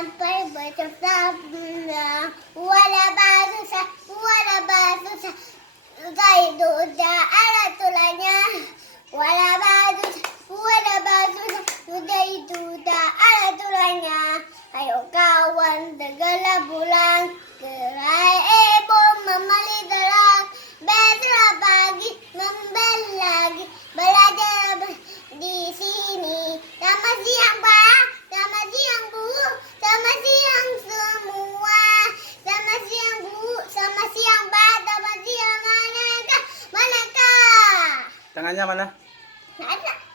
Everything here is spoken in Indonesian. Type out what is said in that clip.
sampai bertemu wala basusa itu udah ada tulangnya wala basusa itu udah ada tulangnya. Ayo kawan segala bulan gerai ebon memali terang besok pagi membeli lagi belajar di sini. Selamat siang Pak, selamat siang Bu, selamat siang semua. Selamat siang Bu, selamat siang Pak, selamat siang Maneka. Tangannya mana? Nggak ada.